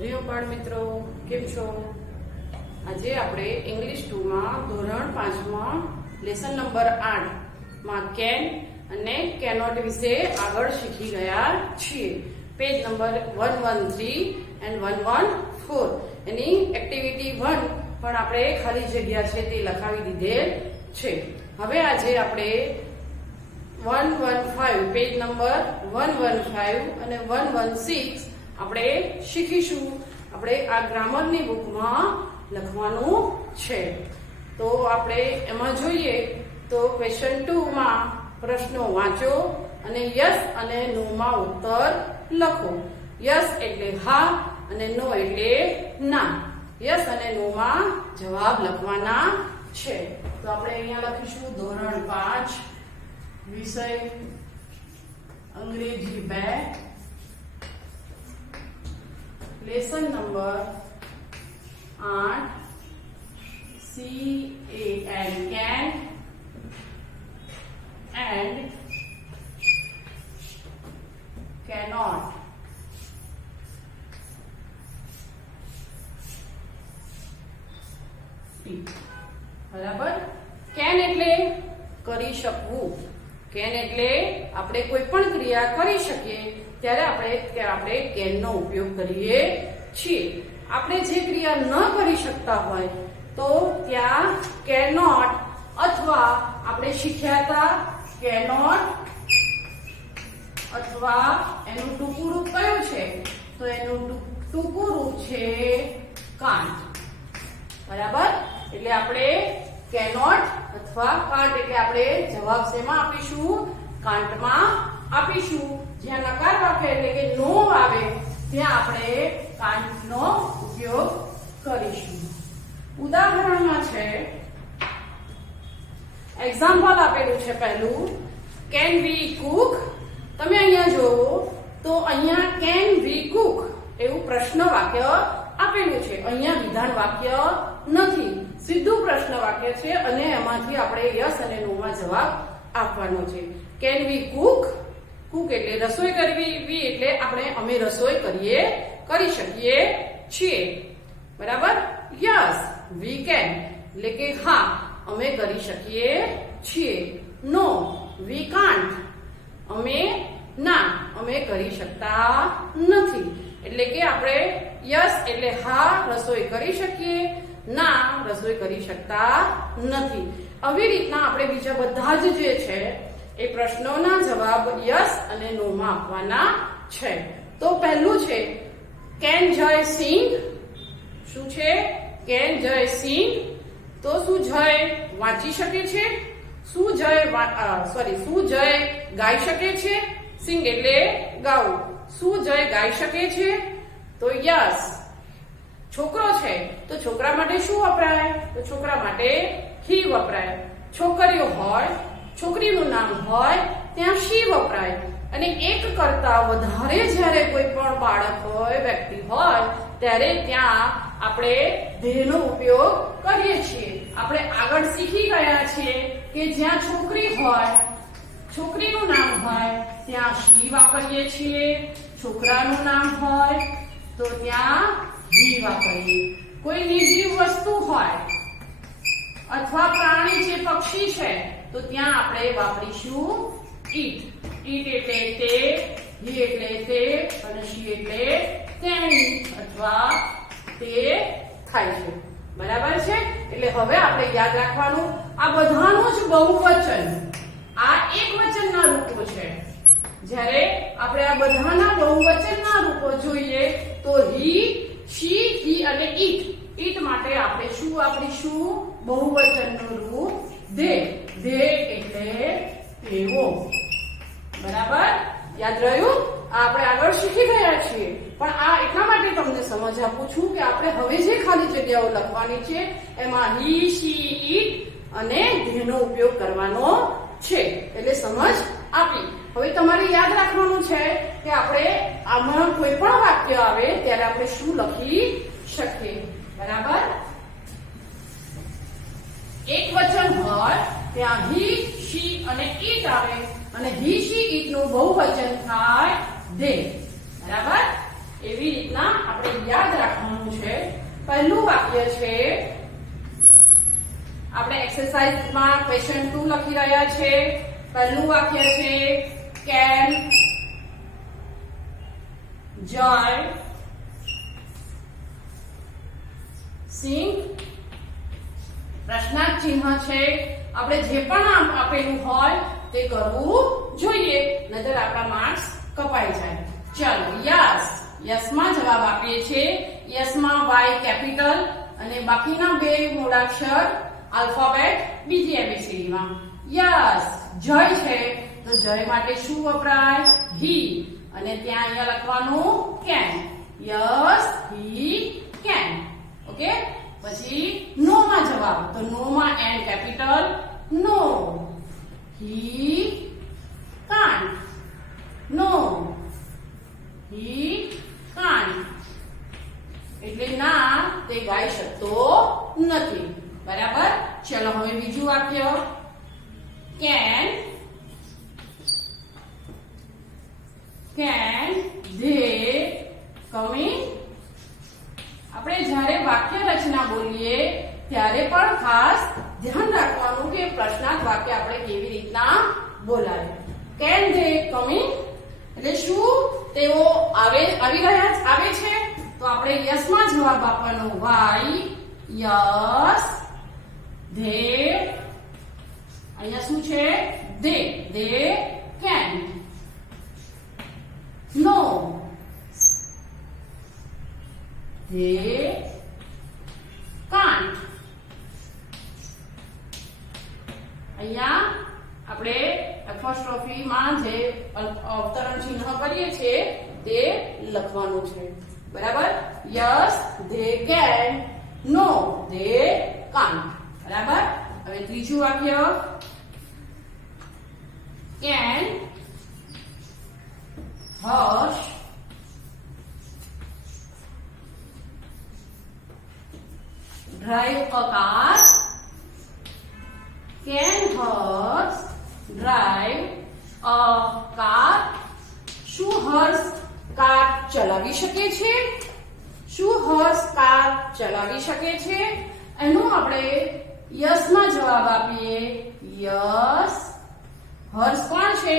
હરિઓમ બાળ મિત્રો, કેમ છો? આજે આપણે ઇંગ્લિશ 2 માં ધોરણ 5 માં લેસન નંબર 8 માં કેન અને કેનોટ વિશે આગળ શીખી ગયા છીએ. Page number 113 and 114 any activity 1 પણ આપણે ખાલી જગ્યા છે તે લખાવી દીધેલ છે. હવે આજે આપણે 115 પેજ નંબર 115 અને 116 આપણે શીખીશું. આપણે આ ગ્રામરની બુકમાં લખવાનું છે. તો આપણે એમાં જોઈએ તો ક્વેશ્ચન 2 માં પ્રશ્નો વાંચો અને યસ અને નો માં ઉત્તર લખો. યસ એટલે હા અને નો એટલે ના. યસ અને નો માં જવાબ લખવાના છે. તો આપણે અહીંયા લખીશું ધોરણ 5 વિષય અંગ્રેજી 2 lesson number 8 CAN can and cannot. બરાબર. કેન એટલે કરી શકવું. કેન એટલે આપણે કોઈ પણ ક્રિયા કરી શકીએ ત્યારે આપણે કેન નો ઉપયોગ કરીએ છીએ. આપણે જે ક્રિયા ન કરી શકતા હોય તો ત્યાં કેનોટ અથવા આપણે શીખ્યા હતા કેનોટ અથવા એનું ટૂંકું રૂપ કયું છે? તો એનું ટૂંકું રૂપ છે કાન્ટ. બરાબર. એટલે આપણે કેનોટ અથવા કાન્ટ એટલે આપણે જવાબ શેમાં આપીશું? કાન્ટમાં આપીશું. જ્યાં નકાર વાક્ય એટલે કે નો આવે ત્યાં આપણે કાન્ટનો ઉપયોગ કરીશું. ઉદાહરણમાં છે એક્ઝામ્પલ આપેલું છે. પહેલું કેન વી કુક. તમે અહીંયા જોવો તો અહીંયા કેન વી કુક એવું પ્રશ્ન વાક્ય આપેલું છે. અહીંયા વિધાન વાક્ય નથી, સીધું પ્રશ્ન વાક્ય છે અને એમાંથી આપણે યસ અને નો માં જવાબ આપવાનો છે. Can we Cook. કુક એટલે રસોઈ કરવી, વી એટલે અમે રસોઈ કરી શકીએ છીએ. બરાબર. યસ વી કેન એટલે કે હા અમે કરી શકીએ છીએ. નો વી કાન્ટ અમે કરી શકતા નથી. એટલે કે આપણે યસ એટલે હા રસોઈ કરી શકીએ, ના રસોઈ કરી શકતા નથી. આવી રીતના આપણે બીજા બધા જ જે છે એ પ્રશ્નોના જવાબ યસ અને નો માં આપવાના છે. તો પહેલું છે કેન જય સિંગ. શું છે? કેન જય સિંગ. તો શું જય વાંચી શકે છે? શું જય ગાઈ શકે છે? સિંગ એટલે ગાવું. શું જય ગાઈ શકે છે? તો યસ. છોકરો છે તો છોકરા માટે શું વપરાય? તો છોકરા માટે હી વપરાય. છોકરીઓ હોય, છોકરીનું નામ હોય ત્યાં શી વપરાય. અને એક કરતા વધારે જ્યારે કોઈ પણ બાળક હોય, વ્યક્તિ હોય ત્યારે ત્યાં આપણે ધેયનો ઉપયોગ કરીએ છીએ. આપણે આગળ શીખી ગયા છીએ કે જ્યાં છોકરી હોય, છોકરીનું નામ હોય ત્યાં શી વાપરીએ છીએ. છોકરાનું નામ હોય તો ત્યાં હી વાપરીએ. કોઈ નિર્જીવ વસ્તુ હોય અથવા પ્રાણી છે, પક્ષી છે તો ત્યાં આપણે વાપરીશું ઈટ. ઈટ એટલે તે, હી એટલે તે અને શી એટલે તેણી અથવા તે થાય છે. બરાબર છે. એટલે હવે આપણે યાદ રાખવાનું આ બધાનું જ બહુવચન આ એક વચનના રૂપો છે. જ્યારે આપણે આ બધાના બહુવચનના રૂપો જોઈએ તો હી, શી, હી અને ઈટ. ઈટ માટે આપણે શું વાપરીશું? બહુવચનનું રૂપ ધે. ધે એટલે તેઓ. બરાબર. યાદ રહ્યું? આપણે આગળ શીખી ગયા છીએ. પણ આ એટલા માટે તમને સમજ આપું છું કે આપણે હવે જે ખાલી જગ્યાઓ લખવાની છે એમાં હી, શી, ઈટ અને ધેનો ઉપયોગ કરવાનો છે. એટલે સમજ આપી. હવે તમારે યાદ રાખવાનું છે કે આપણે આમાં કોઈ પણ વાક્ય આવે ત્યારે આપણે શું લખી શકીએ. બરાબર. એક વચન હોય ત્યાં હી, શી અને ઈટ આવે અને હી, શી, ઈટ નું બહુવચન થાય ધે. બરાબર. એવી રીતના આપણે યાદ રાખવાનું છે. પહેલું વાક્ય છે, આપણે એક્સરસાઇઝમાં ક્વેશ્ચન 2 લખી રહ્યા છે. પહેલું વાક્ય છે કેન જોય સિંગ. પ્રશ્નાર્થ ચિહ્ન છે. આપણે જે પણ આપેલું હોય તે કરવું જોઈએ, નહીતર આપણા માર્ક્સ કપાઈ જાય. ચાલો યસ, યસમાં જવાબ આપીએ છીએ. યસમાં વાય કેપિટલ અને બાકીના બે મૂળાક્ષર આલ્ફાબેટ બીજી એબીસીડીમાં. યસ જય છે તો જય માટે શું વપરાય? હી. અને ત્યાં અહીંયા લખવાનું can. Yes he can. Okay. પછી નો માં જવાબ, તો નો માં N capital. No. He can't. No. He can't. એટલે ના, તે ગાઈ શકતો નથી. બરાબર. ચલો હવે બીજું વાક્ય. Can they coming. આપણે જ્યારે વાક્ય રચના બોલીએ ત્યારે પણ ખાસ ધ્યાન રાખવાનું કે પ્રશ્નાર્થ વાક્ય આપણે કેવી રીતના બોલાય. કેન ધે કમિંગ એટલે શું તેઓ આવી રહ્યા છે? તો આપણે યસમાં જવાબ આપવાનો. Y yes. ધે અહીંયા શું છે? They can. No. They can't. અહીંયા આપણે એપોસ્ટ્રોફીમાં જે અવતરણ ચિહ્ન કરીએ છીએ તે લખવાનું છે. બરાબર. Yes they can. No they can't. બરાબર. હવે ત્રીજું વાક્ય. Can Harsh drive a car. Can Hers drive a car? શું હર્ષ કાર ચલાવી શકે છે? શું હર્ષ કાર ચલાવી શકે છે? એનો આપણે યસમાં જવાબ આપીએ. યસ. હર્ષ કોણ છે?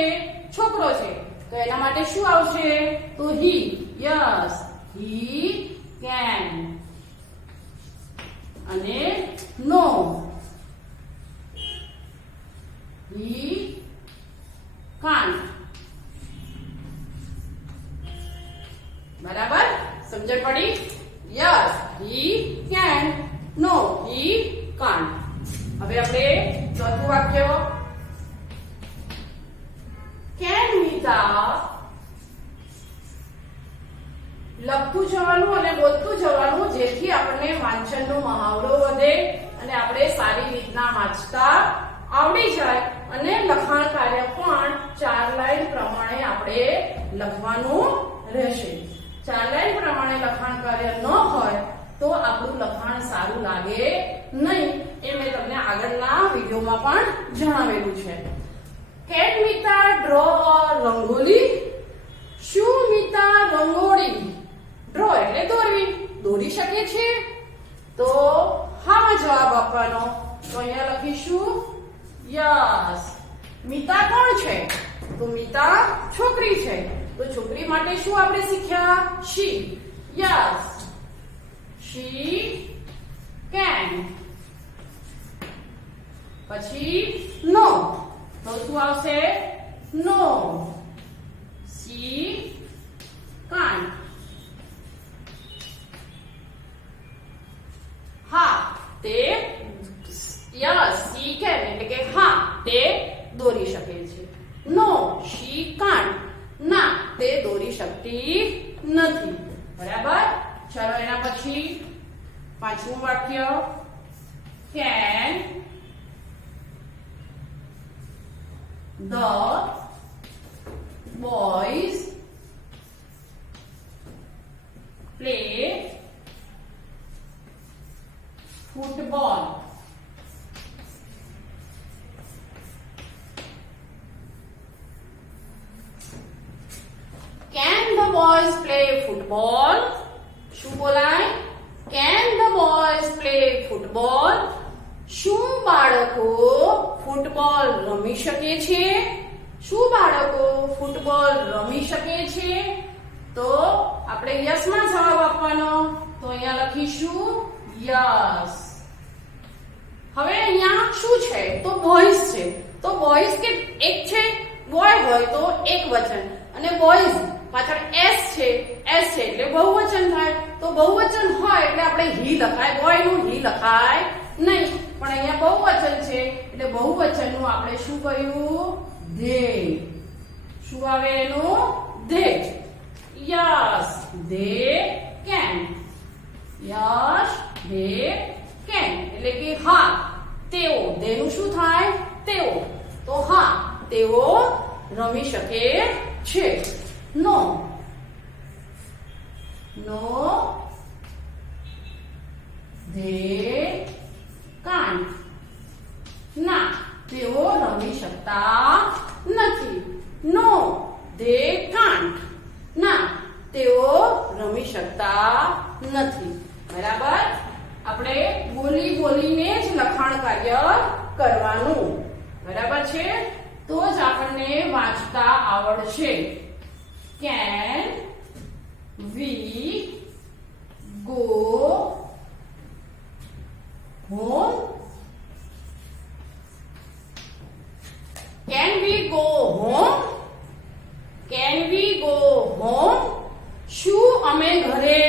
છોકરો છે, તો એના માટે શું આવશે? તો હી. Yes he can. અને નો. He can't. બરાબર. સમજણ પડી? Yes he can. No he can't. હવે આપણે ચોથું વાક્ય. કેન મીતા. લખતું જવાનું અને બોલતું જવાનું, જેથી આપણને વાંચનનો મહાવરો વધે અને આપણે સારી રીતના વાંચતા આવડી જાય. અને લખાણ કાર્ય પણ 4 લાઈન પ્રમાણે આપણે લખવાનું રહેશે. 4 લાઈન પ્રમાણે લખાણ કાર્ય ન હોય તો આપણું લખાણ સારું લાગે નહીં. એ મેં તમને આગળના વિડીયોમાં પણ જણાવેલું છે. Can Meeta draw rangoli. શું મીતા રંગોળી ડ્રો એટલે દોરવી દોરી શકે છે? તો હા જવાબ આપવાનો. તો અહીંયા લખીશું યસ. મીતા કોણ છે? તો મીતા છોકરી છે, તો છોકરી માટે શું આપણે શીખ્યા? શી. Yes she can. પછી નો, તો શું આવશે? No she can't. હા તે યસ સી કેન એટલે કે હા તે દોરી શકે છે. No she can't. ના તે દોરી શકતી નથી. બરાબર. ચલો એના પછી પાંચમું વાક્ય. Can the boys play football? Can the boys play football? શું બોલાય? Can the boys play football? શું બાળકો ફૂટબોલ રમી શકે છે? શું બાળકો ફૂટબોલ રમી શકે છે? તો આપણે યસ માં જવાબ આપવાનો. તો અહીંયા લખીશું યસ. હવે અહીંયા શું છે? તો બોયઝ છે. તો બોયઝ કે એક છે, બોય હોય તો એક વચન, અને બોયઝ પાછળ એસ છે, એસ છે એટલે બહુવચન થાય. તો બહુવચન હોય એટલે આપણે હી લખાય, બોય નું હી લખાય નહીં. પણ અહીંયા બહુવચન છે એટલે બહુવચન નું આપણે શું કર્યું? ધે. શું આવે એનું? They. Yes they can. Yes they can એટલે કે હા તેઓ. તેનું શું થાય? તેઓ. તો હા તેઓ રમી શકે છે. નો. No they can't. ના તેઓ રમી શકતા નથી. No they can't. ના તેઓ રમી શકતા નથી. બરાબર? આપણે બોલી બોલીને જ લખાણ કાર્ય કરવાનું. બરાબર છે? તો જ આપણને વાંચતા આવડશે. Can we go home? Can we go home? Can we go home? શું અમે ઘરે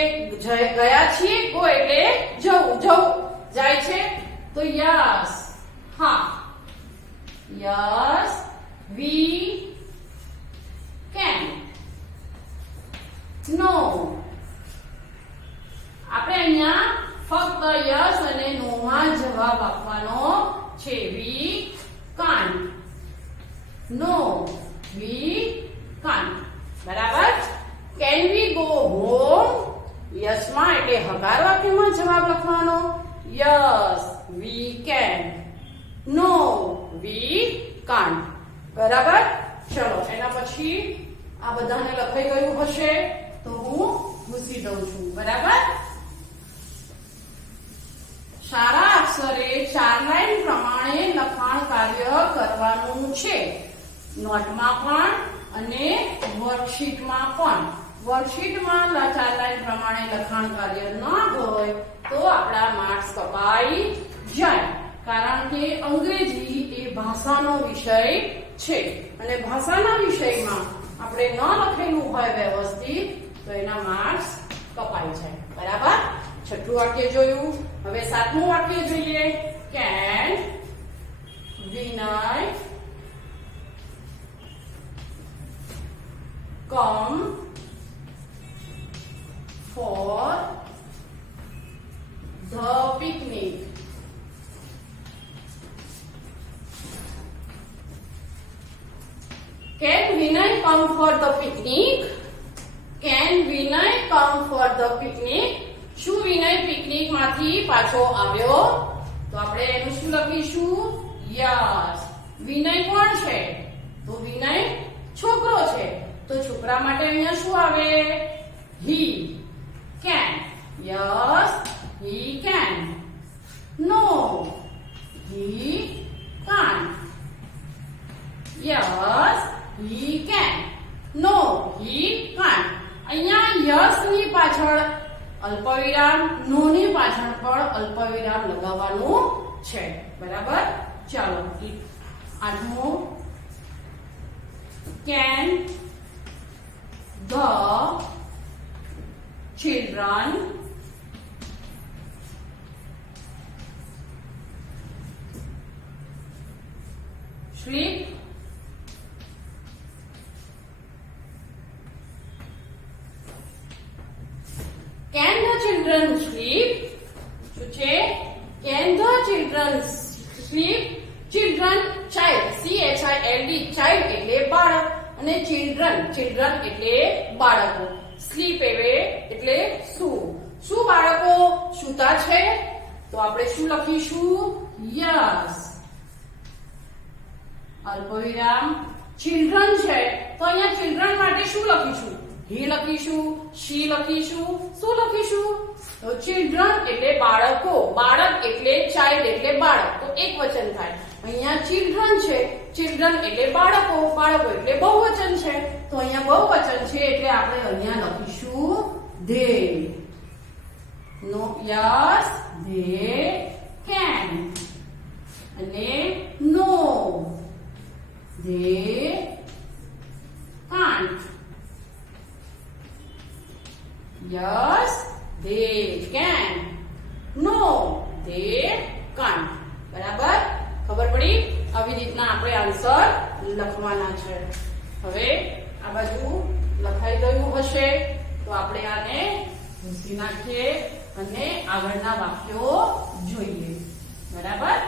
ગયા છીએ? ગો એટલે જવું, જવું જાય છે. તો યસ હા. Yes we can. નો. આપણે અહીંયા ફક્ત યસ અને નો માં જવાબ આપવાનો છે. We can't. No we can't. બરાબર? Can we go home? Yes માં એટલે હકાર વાક્યમાં જવાબ લખવાનો. Yes we can. No we can't. બરાબર? ચલો એના પછી આ બધાને લખાઈ ગયું હશે તો હું ભૂસી દઉં છું. બરાબર? સારા અક્ષરે 4 લાઈન પ્રમાણે લખાણ કાર્ય કરવાનું છે. નોટમાં પણ અને વર્કશીટમાં પણ. વર્કશીટમાં 4 લાઈન પ્રમાણે લખાણ કાર્ય ન હોય તો આપણા માર્ક્સ કપાઈ જાય. કારણ કે અંગ્રેજી એ ભાષાનો વિષય છે અને ભાષાના વિષયમાં આપણે ન લખેલું હોય વ્યવસ્થિત તો એના માર્ક્સ કપાઈ જાય. બરાબર? છઠ્ઠું વાક્ય જોયું. હવે 7મું વાક્ય જોઈએ. Can Vinay come for the picnic? Can Vinay come for the picnic? Can Vinay come for the picnic? શું વિનય પિકનિક માંથી પાછો આવ્યો? તો આપણે એનું શું લખીશું? યસ. વિનય કોણ છે? તો વિનય છોકરો છે. તો છોકરા માટે અહીંયા શું આવે? He can. Yes he can. No he can't. Yes he can. No he can't. અહીંયા યસ ની પાછળ અલ્પવિરામ, નો ની પાછળ પણ અલ્પવિરામ લગાવવાનું છે. બરાબર? ચાલો 8મું. Can the children sleep? Can the children sleep? શું છે? Can the children sleep? Children, child, CHILD, child એટલે બાળક અને children, children એટલે બાળકો. Sleep એટલે સૂવું. શું બાળકો સૂતા છે? તો આપણે શું લખીશું? યસ. અલ્પવિરામ children છે તો અહીંયા children માટે શું લખીશું? he લખીશું, she લખીશું, શું લખીશું? તો ચિલ્ડ્રન એટલે બાળકો, બાળક એટલે ચાઇલ્ડ એટલે બાળક, તો એક વચન થાય. અહીંયા ચિલ્ડ્રન છે, ચિલ્ડ્રન એટલે બાળકો, બાળકો એટલે બહુવચન છે, તો અહીંયા બહુવચન છે એટલે આપણે અહીંયા લખીશું they. No yes they can. અને no they can't. Yes they can. No they can't. બરાબર, ખબર પડી? આવી રીતના આપણે આન્સર લખવાના છે. હવે આ બાજુ લખાઈ ગયું હશે તો આપણે આને ભૂસી નાખીએ અને આગળના વાક્યો જોઈએ. બરાબર,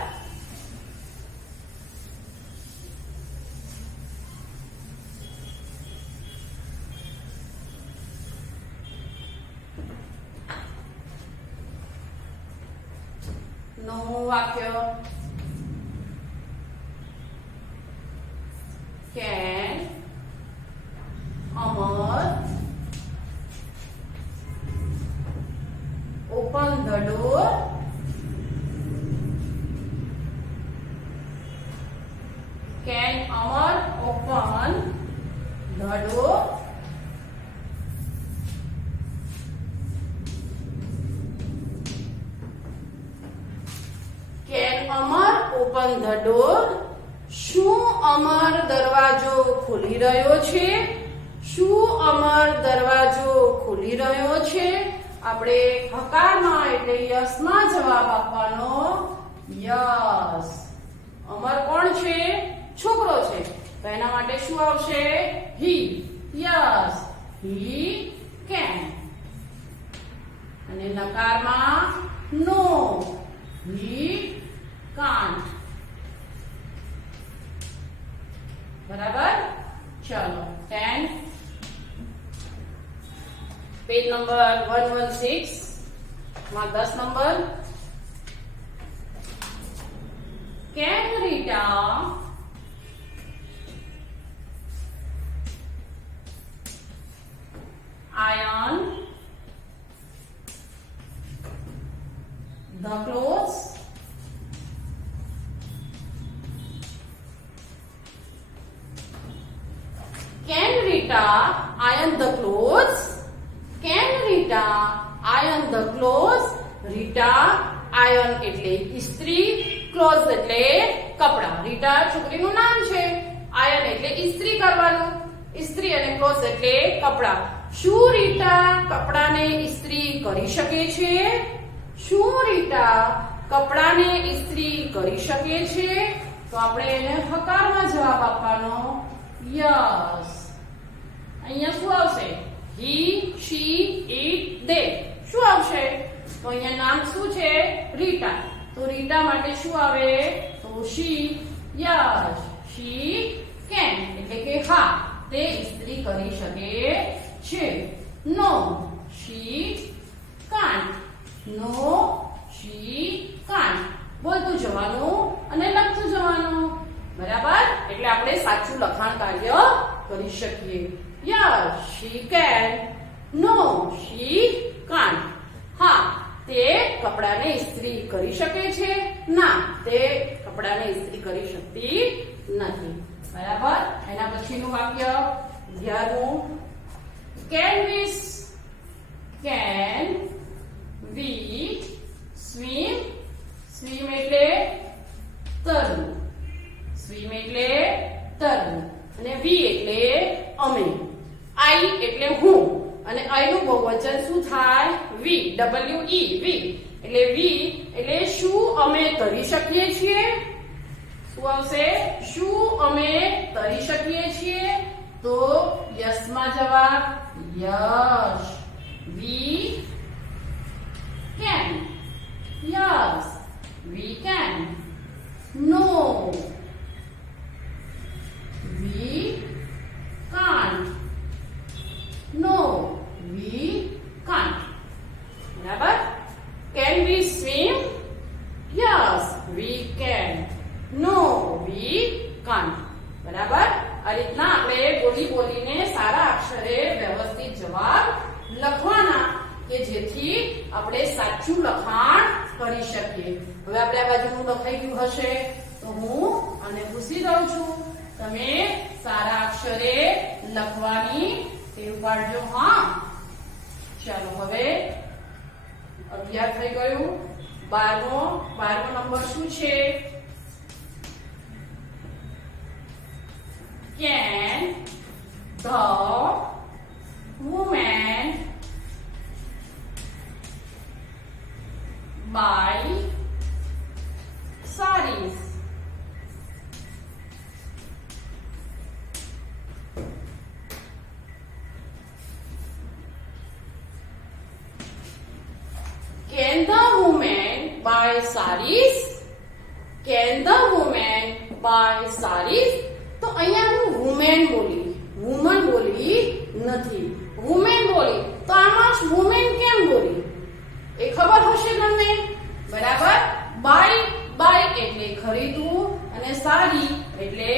નવું વાક્ય can Amar open the door? Can Amar open the door? Can Amar open the door? શું અમર દરવાજો ખોલી રહ્યો છે? શું અમર દરવાજો ખોલી રહ્યો છે? આપણે હકારમાં એટલે યસમાં જવાબ આપવાનો. યસ. અમર કોણ છે? છોકરો છે, તો એના માટે શું આવશે? હી. Yes he can. અને નકારમાં નો, હી કાન્ટ. બરાબર, ચલો 10 પેજ નંબર 116 માં 10 number. Can Rita iron the clothes? Can Rita iron the clothes? Can Rita iron the clothes? Rita iron એટલે ઇસ્ત્રી, clothes એટલે કપડા. રીટા છોકરીનું નામ છે, iron એટલે ઇસ્ત્રી કરવાનું, ઇસ્ત્રી અને clothes એટલે કપડા. શું રીટા કપડાને ઇસ્ત્રી કરી શકે છે? શું રીટા કપડાને ઇસ્ત્રી કરી શકે છે? તો આપણે એને હકારમાં જવાબ આપવાનો. યસ. અહીંયા શું આવશે? હી, શી, ઇટ, દે. શું આવશે? તો અહીંયા નામ શું છે? રીટા. તો રીટા માટે શું આવે? તો શી. યસ શી કેન એટલે કે હા, તે ઇસ્ત્રી કરી શકે છે. No she can't. No she can't. બોલતું જવાનું અને લખતું જવાનું. બરાબર, એટલે આપણે સાચું લખાણ કાર્ય કરી શકીએ. Yes she can. No she can't. હા, તે કપડાને ઇસ્ત્રી કરી શકે છે. ના, તે કપડાને ઇસ્ત્રી કરી શકતી નથી. બરાબર, એના પછીનું વાક્ય 11. Can we swim? Swim એટલે તરવું. સ્વિમ એટલે તરવું અને વી એટલે અમે. આઈ એટલે હું અને આઈ નું બહુવચન શું થાય? વી. ડબલ્યુ ઈ વી. એટલે વી એટલે શું અમે તરી શકીએ છીએ? શું આવશે? શું અમે તરી શકીએ છીએ? તો યસમાં જવાબ. Yes we can. Yes we can. No we can't. No we can't. બરાબર. Can we swim? Yes we can. No we can't. બરાબર, આ રીતના આપણે બોલીને સારા અક્ષરે વ્યવસ્થિત જવાબ લખવાના કે પછી આપણે સાચું લખાણ કરી શકીએ. હવે આપણે આ બાજુનું લખાઈ ગયું હશે તો હું આને પૂછી દઉં છું, તમે સારા અક્ષરે લખવાની ટેવ પાડજો. હા, ચાલો હવે 11 થઈ ગયું. 12મો નંબર શું છે? Can the woman buy sarees? Can the woman buy sarees? Can the woman buy sarees? તો અહીંયા હું વુમેન બોલી, વુમન બોલી નથી, વુમેન બોલી. તો આમાં વુમેન કેમ બોલી એ ખબર હશે તમને, બરાબર? બાય એટલે ખરીદવું અને સાડી એટલે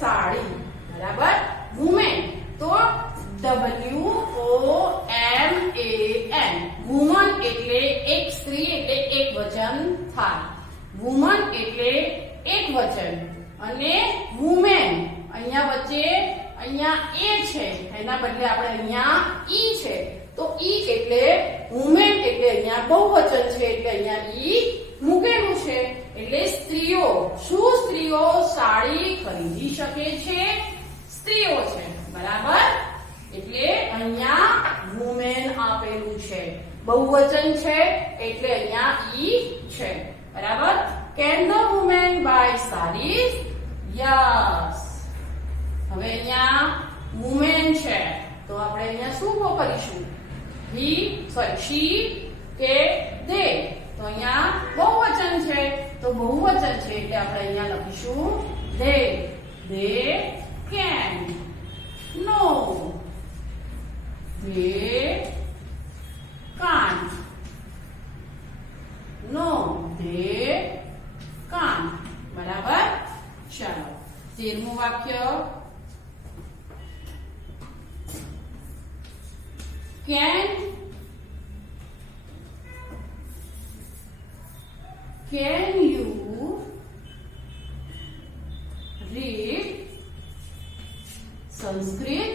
સાડી, બરાબર? વુમેન તો WOMAN, વુમન એટલે એક સ્ત્રી એટલે એક વચન થાય. વુમન એટલે એક વચન અને વુમેન અહીંયા વચ્ચે અહીંયા એ છે, એના બદલે આપણે અહીંયા ઈ છે. તો ઈ એટલે વુમેન એટલે અહીંયા બહુવચન છે એટલે અહીંયા ઈ મૂકેલું છે. એટલે સ્ત્રીઓ, શું સ્ત્રીઓ સાડી ખરીદી શકે છે? સ્ત્રીઓ છે, બરાબર? એટલે અહીંયા વુમેન આપેલું છે, બહુવચન છે એટલે અહીંયા ઈ છે, બરાબર? Can the woman buy sarees? Yes. હવે અહીંયા વુમેન છે તો આપણે અહીંયા શું કરીશું? she કે they. તો અહીંયા બહુવચન છે તો બહુવચન છે એટલે આપણે અહીંયા લખીશું they. They can. No, they can't. No, they can't. બરાબર? ચાલો 13મું વાક્ય. Can you read Sanskrit?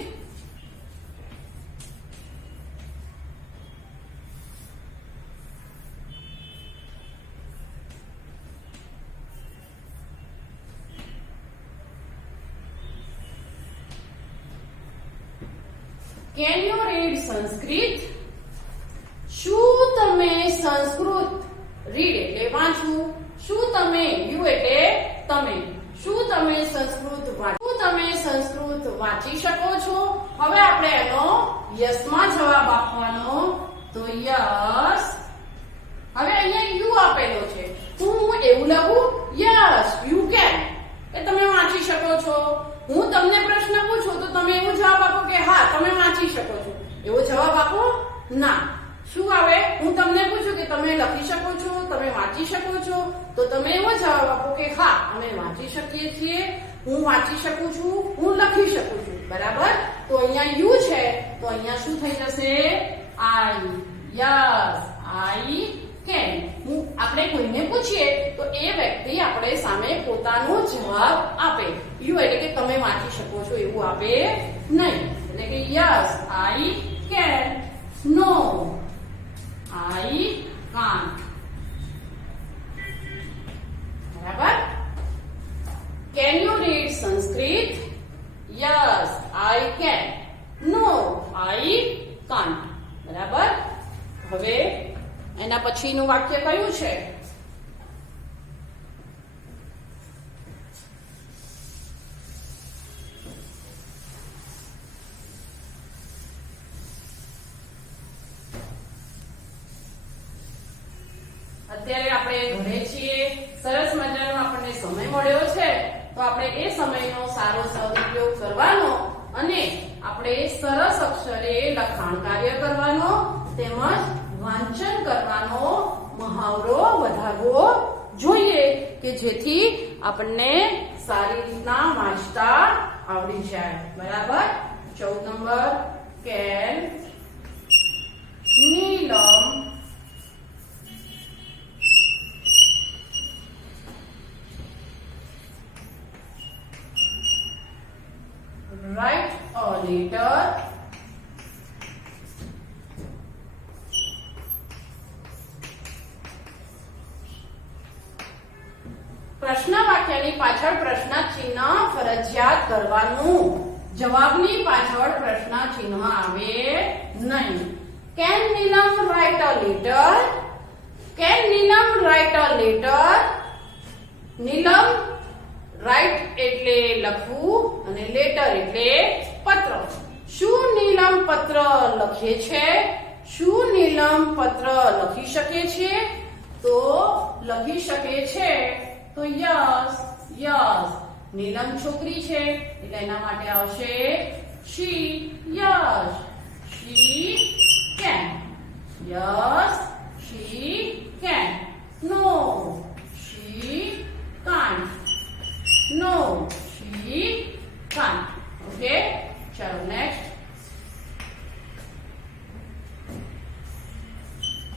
Can you read Sanskrit? શું તમે સંસ્કૃત, રીડ એટલે વાંચવું, શું તમે, યુ એટલે તમે, શું તમે સંસ્કૃત વાંચી શકો છો? હવે આપણે એનો યસમાં જવાબ આપવાનો. તો યસ. હવે અહીંયા યુ આપેલો છે, હું એવું લખું યસ યુ કેન, એ તમે વાંચી શકો છો. હું તમને પ્રશ્ન પૂછું તો તમે એવો જવાબ આપો કે હા તમે વાંચી શકો છો, એવો જવાબ આપો ના. શું આવે? હું તમને પૂછું કે તમે લખી શકો છો, તમે વાંચી શકો છો, તો તમે એવો જવાબ આપો કે હા અમે વાંચી શકીએ છીએ, હું વાંચી શકું છું, હું લખી શકું છું, બરાબર? તો અહીંયા યુ છે તો અહીંયા શું થઈ જશે? આઈ. Yes I can. આપણે કોઈને પૂછીએ તો એ વ્યક્તિ આપણે સામે પોતાનો જવાબ આપે. યુ એટલે કે તમે વાંચી શકો છો એવું આપે નહીં. એટલે કે yes I can. No I can't. બરાબર? Can you read Sanskrit? Yes, I can. No, I can't. બરાબર? હવે એના પછીનું વાક્ય કયું છે? અત્યારે આપણે ઘરે છીએ, સરસ મજાનો આપણને સમય મળ્યો છે તો આપણે એ સમયનો સારો સદુપયોગ કરવાનો અને આપણે સરસ અક્ષરે લખાણ કાર્ય કરવાનો તેમજ વાંચન કરવાનો મહાવરો વધારવો જોઈએ કે જેથી આપણને સારી રીતના વાંચતા આવડી જાય. બરાબર? 14 નંબર. કેન નીલમ વાક્યની પાછળ પ્રશ્ન ચિહ્ન ફરજિયાત કરવાનું. જવાબની પાછળ પ્રશ્ન ચિહ્ન આવે નહીં. Can Neelam write a letter? Can Neelam write a letter? Neelam write એટલે લખવું અને લેટર એટલે પત્ર. શું નીલમ પત્ર લખે છે? શું નીલમ પત્ર લખી શકે છે? તો લખી શકે છે તો યસ યસ. નીલમ છોકરી છે એટલે એના માટે આવશે she. Yes she can. Yes she can. No she can't. No she can't. Okay, ચાલો next.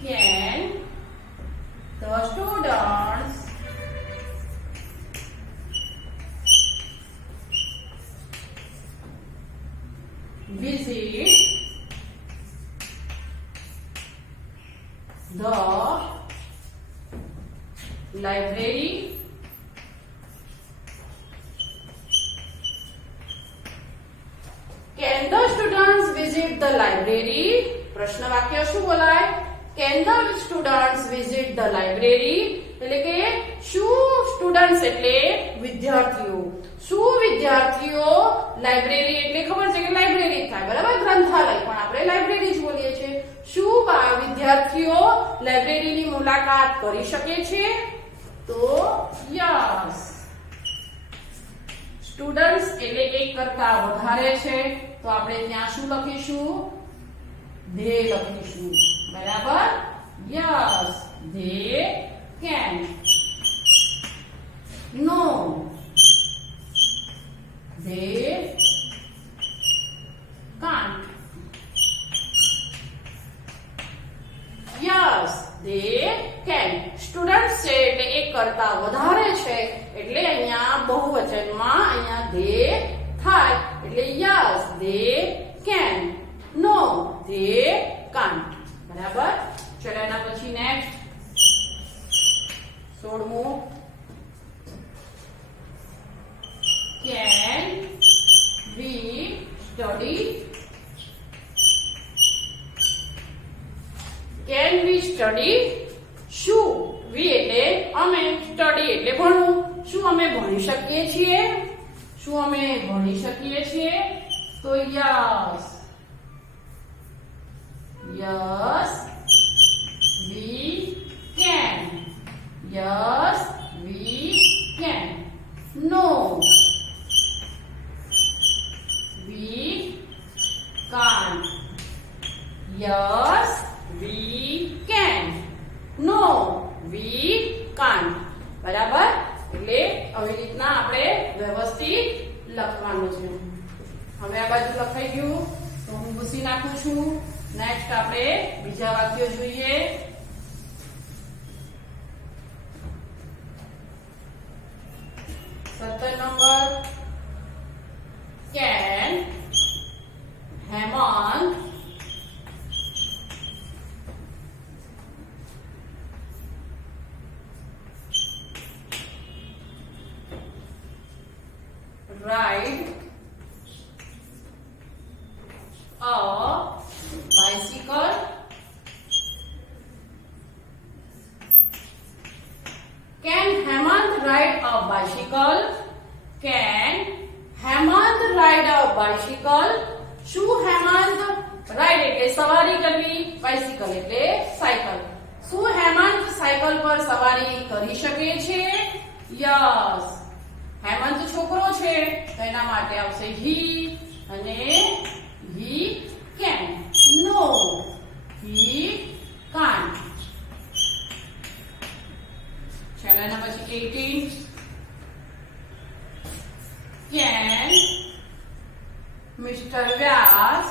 Can the students visit the library? Can the students visit the library? પ્રશ્ન વાક્ય શું બોલાય? Can the students visit the library? એટલે કે શું students એટલે વિદ્યાર્થીઓ. શું વિદ્યાર્થીઓ લાઇબ્રેરી એટલે ખબર છે કે લાઇબ્રેરી થાય, બરાબર, ગ્રંથાલય, પણ આપણે લાઇબ્રેરી જ બોલીએ છીએ. શું વિદ્યાર્થીઓ લાઇબ્રેરીની મુલાકાત કરી શકે છે? તો યસ. સ્ટુડન્ટ્સ એટલે એક કરતા વધારે છે તો આપણે ત્યાં શું લખીશું? they લખીશું, બરાબર. Yes they can. no they can't. Yes they can. Students છે એટલે એક કરતા વધારે છે એટલે અહીંયા બહુવચનમાં અહીંયા they થાય એટલે yes they can. No they can't. બરાબર. ચલો એના પછી next 16મું. Can we study? Can we study? શું we એટલે અમે, study એટલે ભણવું. શું અમે ભણી શકીએ છીએ? શું અમે ભણી શકીએ છીએ? તો yes yes we can. yes we can. no we can't. yes we can. no we can't. બરાબર. એટલે આવી રીતના આપણે વ્યવસ્થિત લખવાનું છે. હવે આ બાજુ લખાઈ ગયું તો હું ભૂસી નાખું છું. નેક્સ્ટ આપણે બીજા વાક્યો જોઈએ. Number. Can Hemant ride a bicycle? Can Hemant ride a bicycle? Can Hemant ride a bicycle? શું હેમંત રાઈડ એટલે સવારી કરવી, બાઇસિકલ એટલે સાયકલ. શું હેમંત સાયકલ પર સવારી કરી શકે છે? યસ. હેમંત છોકરો છે તો એના માટે આવશે he અને he can. no he can't. ચાલો એના પછી 18. Can Mr. Vyas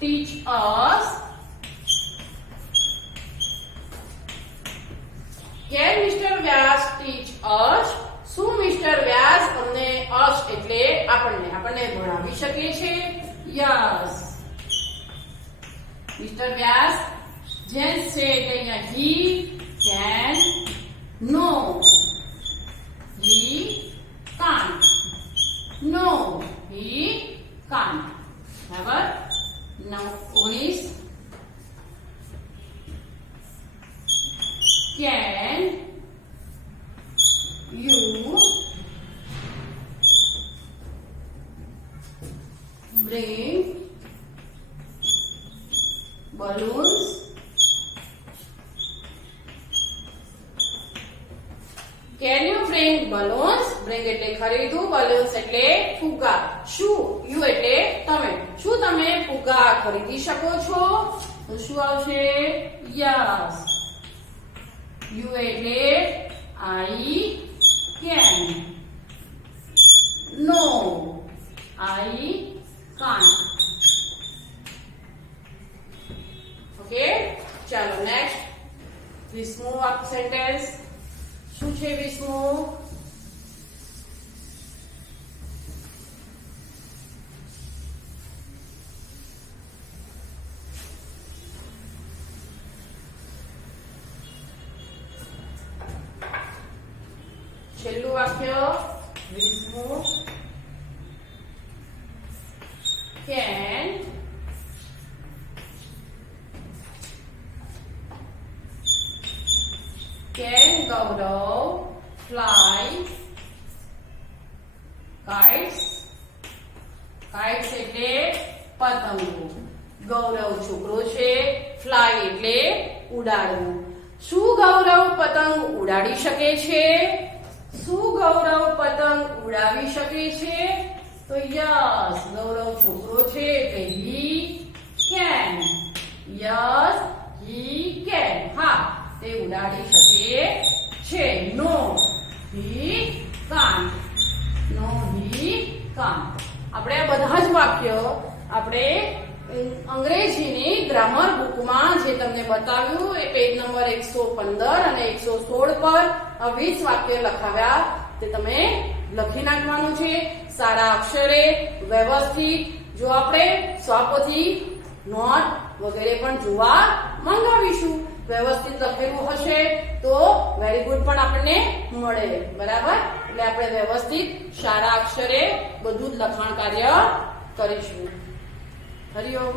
teach us? Can Mr. Vyas teach us? શું મિસ્ટર વ્યાસ અમને us એટલે આપણને ભણાવી શકે છે? યસ. મિસ્ટર વ્યાસ જેન્ટ્સ છે એટલે અહીંયા he can no, he can't, no he can't. બરાબર. 19 can you bring balloons can you bring balloons bring એટલે ખરીદવું, balloons એટલે ફુગ્ગા. શું you એટલે તમે, શું તમે ફુગ્ગા ખરીદી શકો છો? તો શું આવશે? yes. you એટલે I can, no I can't. Okay, ચાલો નેક્સ્ટ 20મું સેન્ટેન્સ. શું છે 20મું? છેલ્લું વાક્ય 20મું. can Gaurav fly kites? kites એટલે પતંગો. ગૌરવ છોકરો છે, fly એટલે ઉડાડવું. શું ગૌરવ પતંગ ઉડાડી શકે છે? શું ગૌરવ પતંગ ઉડાવી શકે છે? તો યસ, ગૌરવ છોકરો છે એટલે he can. Yes, he can. હા, તે ઉડાડી શકે છે. નો he can't. No he can't. આપણે આ બધા જ વાક્ય આપણે અંગ્રેજીની ગ્રામર બુકમાં જે તમને બતાવ્યું એ પેજ નંબર 115 અને 116 પર 20 વાક્ય લખાવ્યા તે તમે લખી નાખવાનું છે સારા અક્ષરે વ્યવસ્થિત. જો આપણે સ્વાપોથી નોટ વગેરે પણ જોવા મંગાવીશું, વ્યવસ્થિત લખેલું હશે તો વેરી ગુડ પણ આપણને મળે. બરાબર. એટલે આપણે વ્યવસ્થિત સારા અક્ષરે બધું જ લખાણ કાર્ય કરીશું. હરિઓમ.